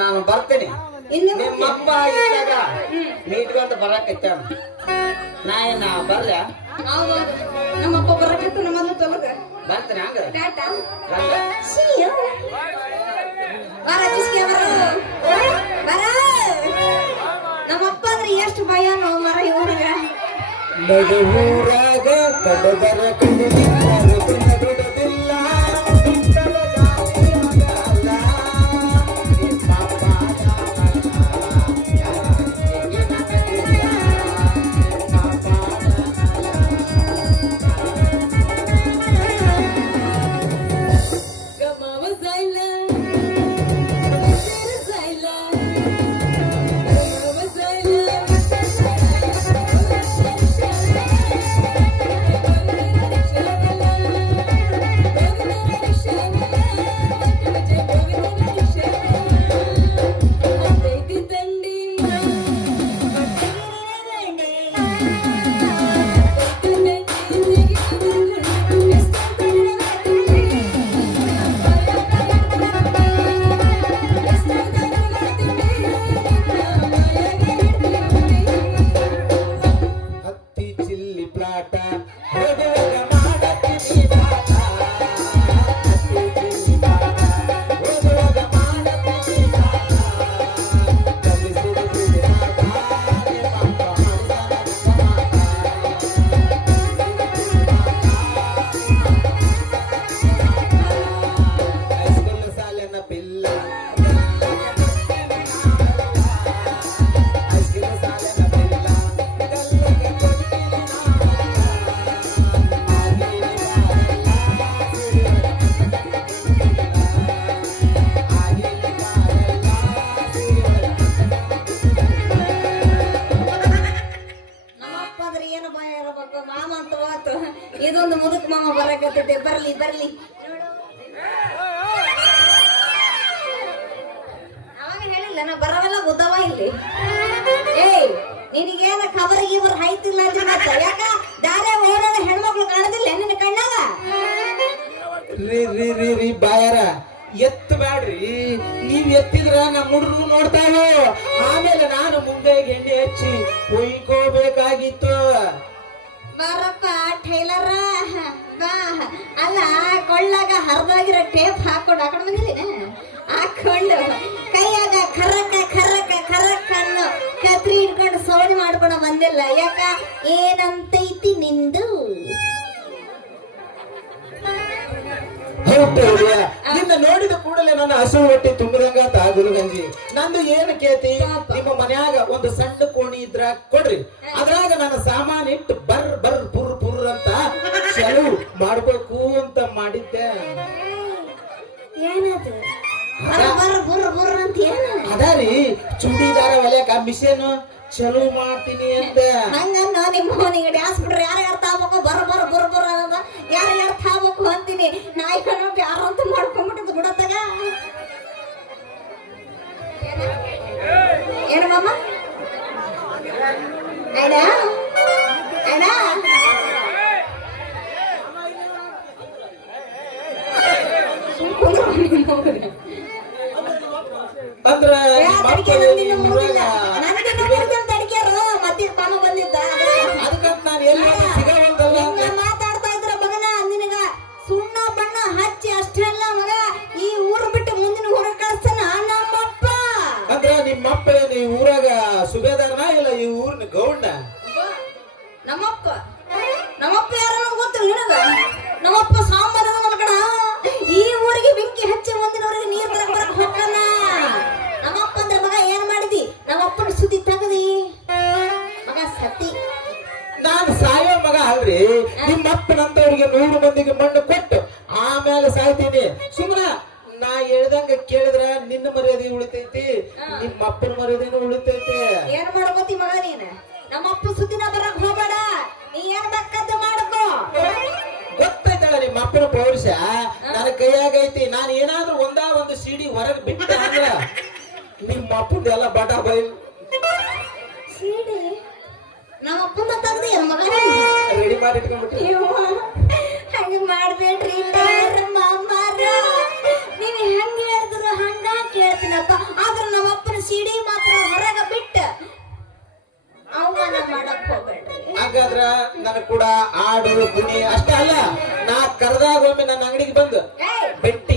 ನಾನು ಬರ್ತೀನಿ. ಇನ್ನು ನಿಮ್ಮಪ್ಪ ಇದ್ದಾಗ ನೀಟ್ಕೊಂತ ಬರಕೈತ ನಾ ಏನ ಬರ್ಲ ಹೌದೌದು ನಮ್ಮಪ್ಪ ಬರಕತ್ತು ನಮ್ಮದು ತೊಲಗ ಬರ್ತೀನಿ ಹಂಗ ಟಾಟಾ ಹಂಗ. ಸಿಯೋ ಬರ ಚಿಸ್ಕೆ ಬರ ನಮ್ಮಪ್ಪ ಅಂದ್ರೆ ಎಷ್ಟು ಭಯನೋ ಮರ ಇವನಿಗ ನಡುವೂರಾಗ ಕಡಬರ ಬಿಡುದಿಲ್ಲ ಇದೊಂದು ಮುದುಕ್ ಮಾಮ ಬರಕತ್ತೈತೆ ಬರ್ಲಿ ಬರ್ಲಿ ಅವಾಗ ಹೇಳಿಲ್ಲ ನಾ ಬರವೆಲ್ಲ ಉದ್ದವ ಇಲ್ಲಿ ಏಯ್ ನಿನಗೇನ ಖಬರ್ ಗಿಬರ್ ಹೈತಿಲ್ಲ ಅಂತ ಯಾಕ ದಾರೆ ಓಡೋದ ಹೆಣ್ಮಕ್ಳು ಕಾಣದಿಲ್ಲ ನಿನ್ನ ಕಣ್ಣಾಗ ರೀ ರೀ ರೀ ರೀ ಬಾಯಾರ ಎತ್ತ ಬ್ಯಾಡ್ರಿ ನೀವ್ ಎತ್ತಿದ್ರ ನಮ್ಮ ಹುಡುಗರು ನೋಡ್ತಾವು ಆಮೇಲೆ ನಾನು ಮುಂದೆ ಎಣ್ಣೆ ಹಚ್ಚಿ ಹೊಯ್ಕೋಬೇಕಾಗಿತ್ತು ಬಾರಪ್ಪ ಟೈಲರ ಬಾ ಅಲ್ಲ ಕೊಳ್ಳಾಗ ಹರಿದಾಗಿರೋ ಟೇಪ್ ಹಾಕೊಂಡು ಹಾಕೊಂಡು ಬಂದಿದ್ದೀನಿ ಹಾಕೊಂಡು ಕೈಯಾಗ ಖರಕ್ಕ ಖರಕ್ಕ ಖರಕ್ಕ ಅನ್ನೋ ಕತ್ರಿ ಇಟ್ಕೊಂಡು ಸೌಂಡ್ ಮಾಡ್ಕೊಂಡು ಬಂದಿಲ್ಲ ಯಾಕ ಏನಂತೈತಿ ನಿಂದು ನಿನ್ನ ನೋಡಿದ ಕೂಡಲೇ ನನ್ನ ಹಸು ಹೊಟ್ಟಿ ತುಂಬಿದಂಗಾತ ಗುರುಗಂಜಿ ನಂದು ಏನು ಕೇತಿ ನಿಮ್ಮ ಮನ್ಯಾಗ ಒಂದು ಸಣ್ಣ ಕೋಣಿ ಇದ್ರ ಕೊಡ್ರಿ ಅದ್ರಾಗ ನನ್ನ ಸಾಮಾನ್ ಇಟ್ಟು ಬರ್ ಬರ್ ಪುರ್ ಪುರ್ ಅಂತ ಚಲು ಮಾಡ್ಬೇಕು ಅಂತ ಮಾಡಿದ್ದೆ ಏನದು ಬರ್ ಬುರ್ ಬುರ್ ಅಂತ ಏನು ಅದಾರಿ ಚೂಡಿದಾರ ಹೊಲ್ಯಾಕ ಮಿಷನ್ ಚಲೋ ಮಾಡ್ತೀನಿ ಅಂತ ಹಂಗನ್ನ ನಿಮ್ಮ ಮೋನಿಗೆ ಡ್ಯಾನ್ಸ್ ಬಿಡ್ರಿ ಯಾರು ಅರ್ಥ ಆಗ್ಬೇಕು ಬರ ಬರ ಬುರ್ ಬುರ್ ಅನ್ನೋದ ಯಾರು ಅರ್ಥ ಆಗ್ಬೇಕು ಅಂತೀನಿ ನಾಯಿ ಕಣ್ಣು ಯಾರು ಅಂತ ಮಾಡ್ಕೊಂಡ್ಬಿಟ್ಟಿದ್ದು ಬಿಡತ್ತಾಗ ಏನು ಮಾಮ ಅಣ್ಣ ಅಣ್ಣ ಅಂದ್ರ ಅದಕ್ಕಂತ ನಾನು ಎಲ್ಲಿ ಸಿಗವಲ್ದಲ್ಲ ಮಾತಾಡ್ತಾ ಇದ್ರ ಮಗನ ನಿನಗ ಸುಣ್ಣ ಬಣ್ಣ ಹಚ್ಚಿ ಅಷ್ಟೆಲ್ಲ ಮಗ ಈ ಊರು ಬಿಟ್ಟು ಮುಂದಿನ ಊರ ಕಳಿಸ್ತಾನ ನಮ್ಮಪ್ಪ ಅಂದ್ರ ನಿಮ್ಮಪ್ಪ ಈ ಊರಾಗ ಸುಬೇದಾರನ ಇಲ್ಲ ಈ ಊರಿನ ಗೌಂಡ ನಮ್ಮಪ್ಪ ನಮ್ಮಪ್ಪ ಯಾರ ಗೊತ್ತಿಲ್ಲ ನಿನಗ ನಮ್ಮಪ್ಪ ಸಾಂಬಾರ ಮಗಣ ಈ ಊರಿಗೆ ಬೆಂಕಿ ಹಚ್ಚಿ ಮುಂದಿನ ಊರಿಗೆ ನೀರ್ ತರಕ್ ಬರಕ್ ಹೋಗ್ತಾನ ನಮ್ಮಪ್ಪ ಅಂದ್ರೆ ಮಗ ಏನ್ ಮಾಡಿದಿ ನಮ್ಮಪ್ಪನ ಸುದ್ದಿ ತಗದಿ ಮಗ ಸತಿ ನಾನು ಸಾಯೋ ಮಗ ಅಲ್ರಿ ನಿಮ್ಮಪ್ಪನಂತವ್ರಿಗೆ 100 ಮಂದಿಗೆ ಮಣ್ಣು ಕೊಟ್ಟು ಆಮೇಲೆ ಸಾಯ್ತೀನಿ ಸುಮ್ಮನ ನಾ ಹೇಳ್ದಂಗ ಕೇಳಿದ್ರ ನಿನ್ನ ಮರ್ಯಾದೆ ಉಳಿತೈತಿ ನಿಮ್ಮಪ್ಪನ ಮರ್ಯಾದೆನೂ ಉಳಿತೈತಿ ಏನ್ ಮಾಡ್ಕೋತಿ ಮಗ ನೀನ್ ನಮ್ಮಪ್ಪ ಸುದ್ದಿನ ಬರಕ್ ಹೋಗ್ಬೇಡ ನೀ ಏನ್ ಬೇಕಂತ ಮಾಡ್ಕೋ ಗೊತ್ತೈತಲ್ಲ ನಿಮ್ಮ ಅಪ್ಪನ ಪೌರುಷ ನನ್ನ ಕೈಯಾಗೈತಿ ನಾನು ಏನಾದ್ರೂ ಒಂದು ಸಿಡಿ ಹೊರಗೆ ಬಿಟ್ಟ ಅಂದ್ರ ನಿಮ್ಮ ಅಪ್ಪನ ಎಲ್ಲ ಬಟ ಬೈಲ್ ಸಿಡಿ ನಮ್ಮ ಅಪ್ಪನ ತೆಗ್ದಿ ಮಗ ರೆಡಿ ಮಾಡಿ ಇಟ್ಕೊಂಡ್ಬಿಟ್ರಿ ಹಂಗ ಮಾಡ್ಬೇಡ್ರಿ ಮಾಮಾರ ನೀವ್ ಹೆಂಗ್ ಹೇಳಿದ್ರು ಹಂಗ ಕೇಳ್ತೀನಪ್ಪ ಆದ್ರ ಹಾಗಾದ್ರ ನನಗ್ ಕೂಡ ಆಡು ಗುಣಿ ಅಷ್ಟೇ ಅಲ್ಲ ನಾ ಕರೆದಾಗ ಒಮ್ಮೆ ನನ್ನ ಅಂಗಡಿಗೆ ಬಂದು ಏಯ್ ಬೆಟ್ಟಿ